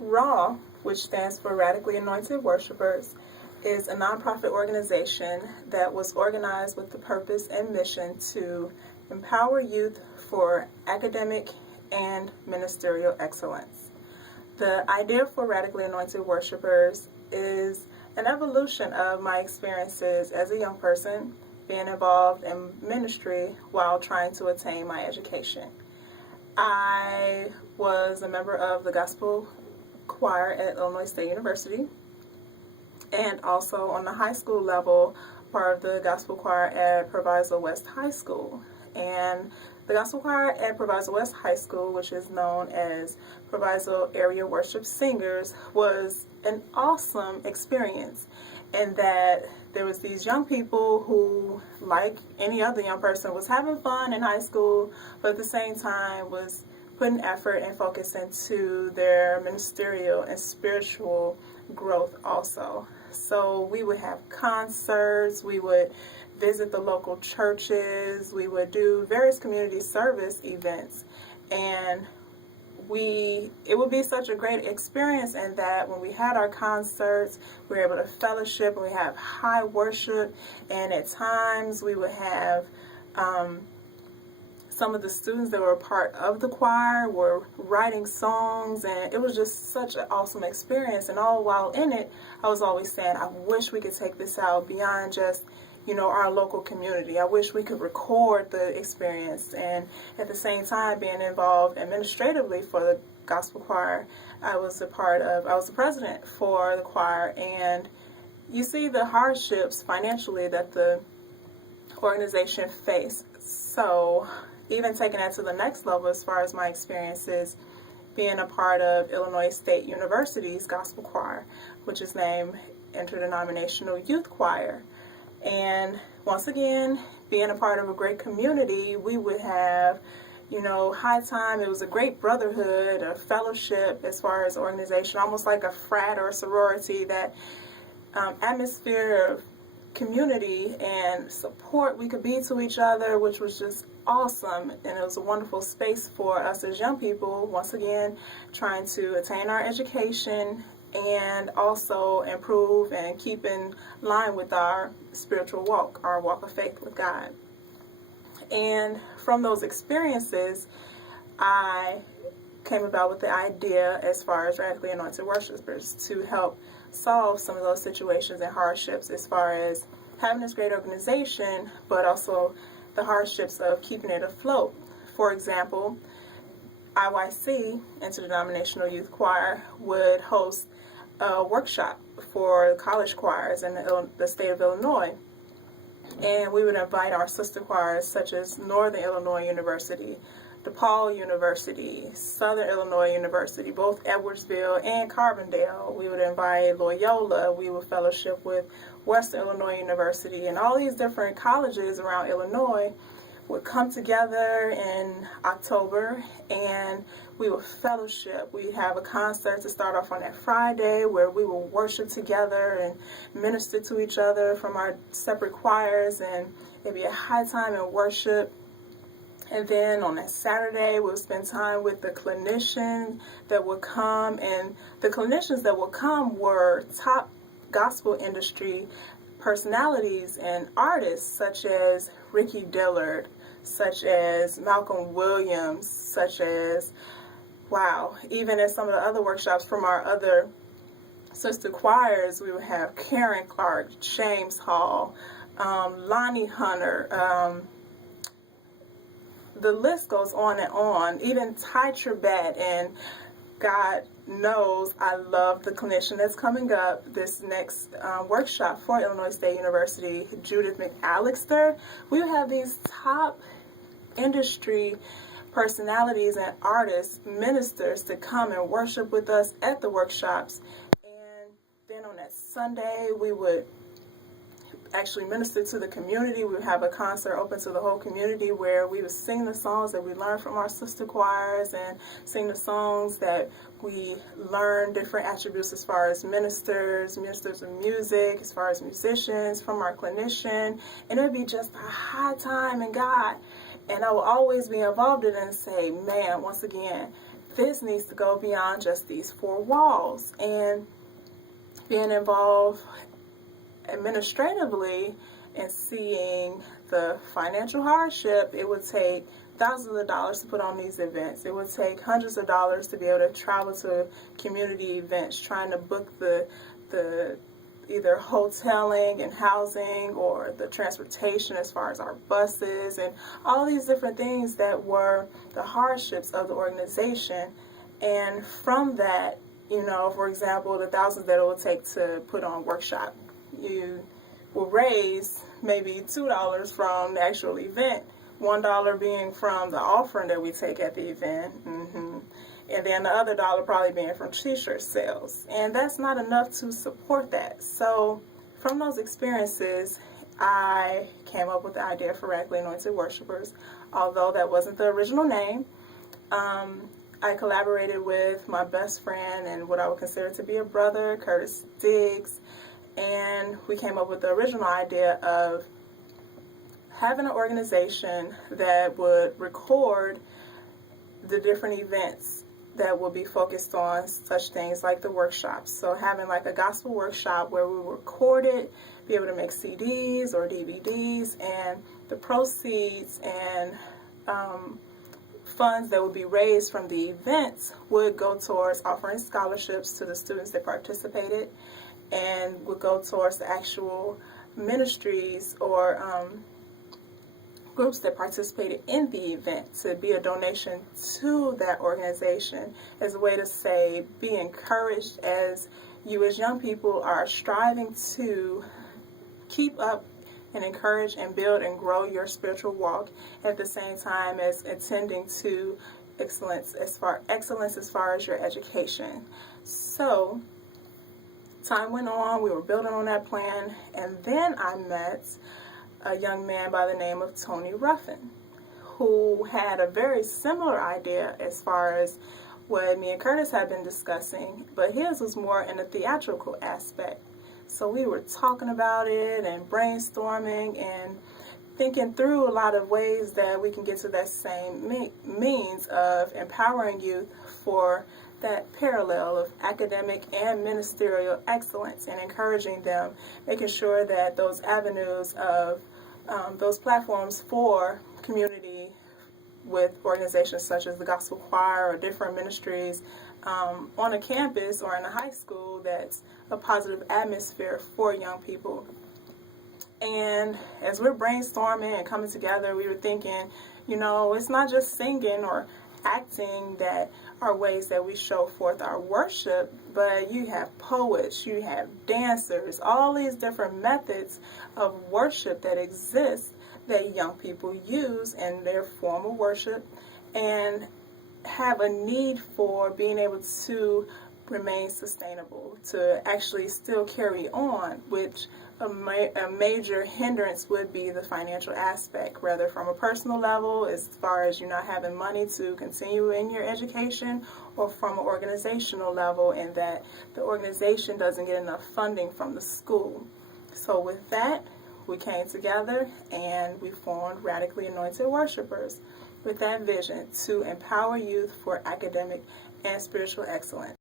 R.A.W, which stands for Radically Anointed Worshipers, is a nonprofit organization that was organized with the purpose and mission to empower youth for academic and ministerial excellence. The idea for Radically Anointed Worshipers is an evolution of my experiences as a young person being involved in ministry while trying to attain my education. I was a member of the gospel choir at Illinois State University, and also on the high school level, part of the gospel choir at Proviso West High School. And the gospel choir at Proviso West High School, which is known as Proviso Area Worship Singers, was an awesome experience in that there was these young people who, like any other young person, was having fun in high school, but at the same time was putting effort and focus into their ministerial and spiritual growth also. So we would have concerts, we would visit the local churches, we would do various community service events, and it would be such a great experience in that when we had our concerts, we were able to fellowship, and we have high worship, and at times we would have some of the students that were a part of the choir were writing songs, and it was just such an awesome experience. And all while in it, I was always saying, I wish we could take this out beyond just, our local community. I wish we could record the experience. And at the same time, being involved administratively for the gospel choir, I was the president for the choir, and you see the hardships financially that the organization faced. So even taking that to the next level as far as my experiences being a part of Illinois State University's gospel choir, which is named Interdenominational Youth Choir. And once again, being a part of a great community, we would have, high time. It was a great brotherhood, a fellowship as far as organization, almost like a frat or a sorority, that atmosphere of community and support we could be to each other, which was just awesome. And it was a wonderful space for us as young people, once again trying to attain our education and also improve and keep in line with our spiritual walk, our walk of faith with God. And from those experiences, I came about with the idea as far as Radically Anointed Worshipers to help solve some of those situations and hardships as far as having this great organization, but also the hardships of keeping it afloat. For example, IYC, Interdenominational Youth Choir, would host a workshop for college choirs in the state of Illinois. And we would invite our sister choirs such as Northern Illinois University, DePaul University, Southern Illinois University, both Edwardsville and Carbondale. We would invite Loyola. We would fellowship with Western Illinois University, and all these different colleges around Illinois would come together in October, and we would fellowship. We'd have a concert to start off on that Friday where we would worship together and minister to each other from our separate choirs, and it'd be a high time in worship. And then on that Saturday, we'll spend time with the clinicians that would come, and the clinicians that would come were top gospel industry personalities and artists such as Ricky Dillard, such as Malcolm Williams, such as, even at some of the other workshops from our other sister choirs, we would have Karen Clark, James Hall, Lonnie Hunter, the list goes on and on, even Ty Trebet, and God knows I love the clinician that's coming up this next workshop for Illinois State University, Judith McAllister. We have these top industry personalities and artists, ministers, to come and worship with us at the workshops. And then on that Sunday, we would actually minister to the community. We would have a concert open to the whole community where we would sing the songs that we learned from our sister choirs and sing the songs that we learned different attributes as far as ministers of music, as far as musicians, from our clinician. And it would be just a high time in God. And I will always be involved in it and say, man, once again, this needs to go beyond just these four walls. And being involved administratively and seeing the financial hardship it would take thousands of dollars to put on these events. It would take hundreds of dollars to be able to travel to community events, trying to book the either hoteling and housing or the transportation as far as our buses and all these different things that were the hardships of the organization. And from that, you know, for example, the thousands that it will take to put on a workshop, you will raise maybe $2 from the actual event, $1 being from the offering that we take at the event, and then the other dollar probably being from t-shirt sales. And that's not enough to support that. So from those experiences, I came up with the idea for Radically Anointed Worshipers. Although that wasn't the original name, I collaborated with my best friend and what I would consider to be a brother, Curtis Diggs, and we came up with the original idea of having an organization that would record the different events that will be focused on such things like the workshops. So having like a gospel workshop where we record it, be able to make CDs or DVDs, and the proceeds and funds that would be raised from the events would go towards offering scholarships to the students that participated, and would go towards the actual ministries or groups that participated in the event to be a donation to that organization, as a way to say, be encouraged as you as young people are striving to keep up and encourage and build and grow your spiritual walk, at the same time as attending to excellence as far as your education. So time went on, we were building on that plan, and then I met a young man by the name of Tony Ruffin, who had a very similar idea as far as what me and Curtis had been discussing, but his was more in a theatrical aspect. So we were talking about it and brainstorming and thinking through a lot of ways that we can get to that same means of empowering youth for that parallel of academic and ministerial excellence, and encouraging them, making sure that those avenues of those platforms for community with organizations such as the gospel choir or different ministries on a campus or in a high school, that's a positive atmosphere for young people. And as we're brainstorming and coming together, we were thinking, you know, it's not just singing or acting that are ways that we show forth our worship, but you have poets, you have dancers, all these different methods of worship that exist that young people use in their form of worship, and have a need for being able to remain sustainable, to actually still carry on, which a major hindrance would be the financial aspect, whether from a personal level as far as you not having money to continue in your education, or from an organizational level in that the organization doesn't get enough funding from the school. So with that, we came together and we formed Radically Anointed Worshipers with that vision to empower youth for academic and spiritual excellence.